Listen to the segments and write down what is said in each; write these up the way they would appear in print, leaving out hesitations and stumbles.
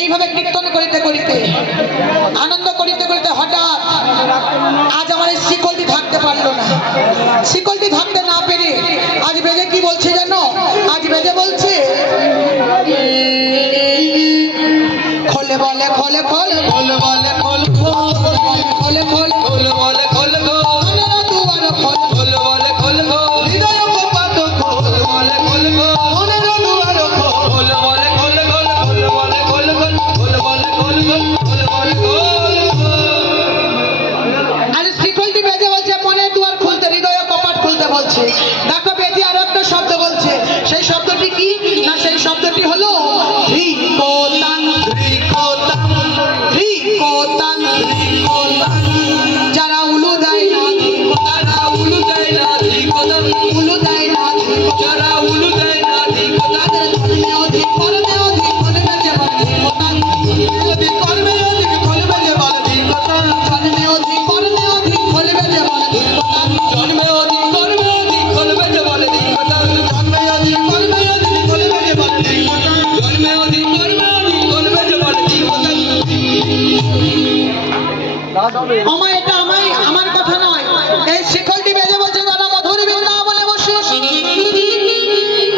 এইভাবে কীর্তন করিতে করিতে আনন্দ করিতে করিতে হঠাৎ আজ আমার এই শিকলটি থাকতে পারলো না। শিকলটি থাকতে না পেরে আজ বেজে কি বলছে জানো? আজ বেজে বলছে খোলে বলে খোলে খোলে খোলে বলে খোল খোলে খোলে খোলে বলে খোল দুয়ার খোল খোল বলে খোল হৃদয় কপাট খোল বলে খোল মনের দুয়ার খোল বলে খোল খোল বলে খোল খোল বলে খোল খোল বলে খোল। আর শিকলটি বেজে বলছে মনের দুয়ার খুলতে, হৃদয় কপাট খুলতে বলছে। দেখো বেজে আরো একটা শব্দ বলছে, সেই শব্দটি কি না? সেই শব্দটি হলো ধ্রিকোতান ধ্রিকোতান ধ্রিকোতান ধ্রিকোতান। যারা উলু দেয় না তারা উলু দেয় না ধ্রিকোতান উলু দেয় না যারা উলু দেয় না ধ্রিকোতান ধর্মে অধিক কর্মে অধিক করবে যে বলে ধ্রিকোতান অধিক কর্মে অধিক করবে যে বলে ধ্রিকোতান জন্মে অধিক কর্মে অধিক করবে যে বলে ধ্রিকোতান জন্মে অধিক কর্মে অধিক করবে যে বলে ধ্রিকোতান জন্মে অধিক কর্মে অধিক করবে যে বলে ধ্রিকোতান জন্মে অধিক কর্মে অধিক করবে যে বলে ধ্রিকোতান। আমায় এটা আমায় আমার কথা নয়, এই শিকলটি বেজে বলছে যারা মধুর বৃন্দাবনে বসে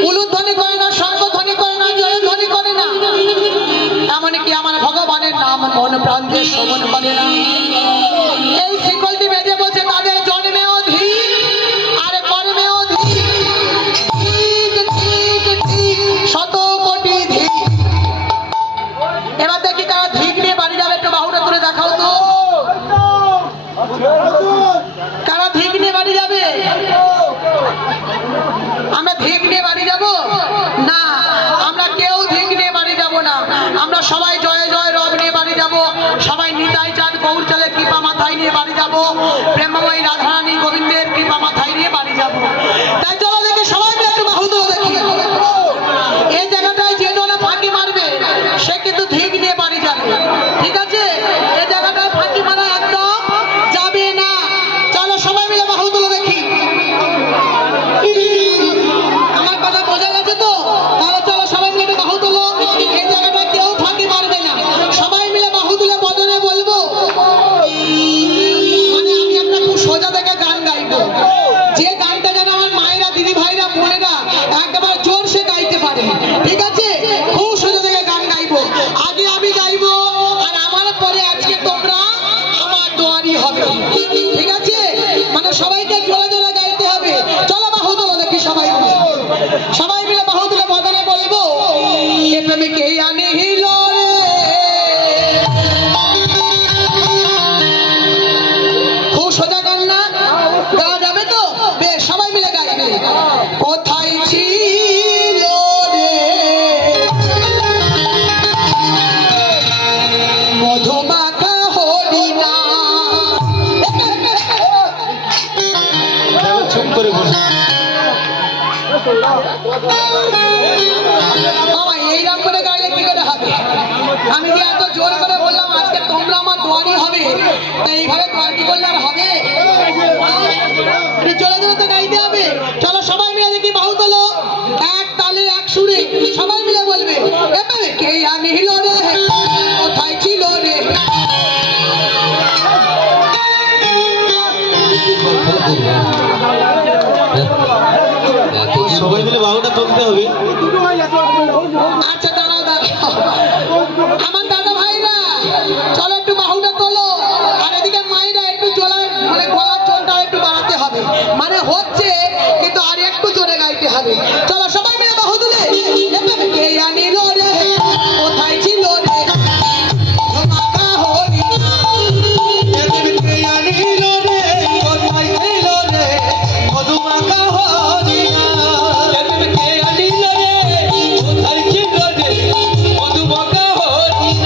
উলুধ্বনি করে না, শঙ্খধ্বনি করে না, জয়ধ্বনি করে না, এমনকি আমার ভগবানের নাম মন প্রাণ দিয়ে শ্রবণ করে না, এই শিকলটি বেজে বলছে তাদের জন্মে অধিক আর কর্মে অধিক ঠিক ঠিক ঠিক শত কোটি ধিক। এবার দেখি কারা ধিক নিয়ে বাড়ি যাবে, একটু বাহুটা তুলে দেখাও তো। কারা ধিক নিয়ে বাড়ি যাবে? আমরা ধিক নিয়ে বাড়ি যাব না, আমরা কেউ ধিক নিয়ে বাড়ি যাব না। আমরা সবাই জয় জয় রব নিয়ে বাড়ি যাব, সবাই নিতাই চাঁদ গৌর চাঁদের কৃপা মাথায় নিয়ে বাড়ি যাব, প্রেমময়ী রাধারানী গোবিন্দের কৃপা মাথায় নিয়ে বাড়ি যাব। তাই চলো দেখে সবাই মিলে একটু বাহু তুলে দেখি। এই জায়গাটায় যে জনে ফাঁকি মারবে সে কিন্তু ধিক নিয়ে বাড়ি যাবে, ঠিক আছে? এই জায়গাটায় ফাঁকি মারা একদম যাবে না। চলো সবাই মিলে বাহু তুলে দেখি। আমার কথা বোঝা গেছে তো? তাহলে চলো সবাই মিলে বাহু তুলো। এই জায়গাটা কেউ ফাঁকি মারবে না, সবাই মিলে বাহু তুলে বদনে বলবো। মানে আমি একটা খুব সোজা থেকে গান গাইবো, যে গানটা যেন আমার মায়েরা দিদি ভাইরা বোনেরা একবার জোর সে গাইতে পারে, ঠিক আছে? খুব সোজা থেকে গান গাইবো, আগে আমি গাইবো আর আমার পরে আজকে তোমরা আমার দোয়ারি হবে, ঠিক আছে? মানে সবাইকে জোরে জোরে গাইতে হবে। চলো বাহু তুলো দেখি সবাই মিলে, সবাই মিলে বাহু তুলে বদনে বলবো এ প্রেমে কে আনে হিল রে। খুব সোজা গান না? গাওয়া যাবে তো? বেশ, সবাই মিলে গাইবে। কোথায় ছিল রে মধুমাখা হরিণা। চুপ করে বসে এইরকম করে গাইলে কি করে হবে? আমি যে এত জোর করে বললাম আজকে তোমরা আমার দোয়ারি হবে, তাই এইভাবে দোয়ারি করলে আর হবে? চলে চলে তো গাইতে হবে। চলো সবাই মিলে দেখি বাহু তোলো, এক তালে এক সুরে সবাই মিলে বলবে এবারে কে আনিল রে কোথায় ছিল রে। সবাই মিলে বাহুটা তুলতে হবে। আচ্ছা দাঁড়াও দাঁড়াও, আমার দাদা ভাইরা চলো একটু বাহুটা তোলো, আর এদিকে মাইরা একটু জোরে, মানে গলার জোরটা একটু বাড়াতে হবে, মানে হচ্ছে কিন্তু আর একটু জোরে গাইতে হবে। চলো সবাই মিলে বাহু তুলে কে আনিল রে কোথায় ছিল রে মধুমাখা হরিণা। কে আনিল রে কোথায় ছিল রে মধুমাখা হরিণা। কে আনিল রে কোথায় ছিল রে মধুমাখা হরিণা।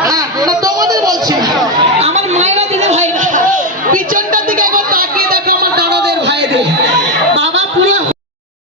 হ্যাঁ না তোমাদের বলছি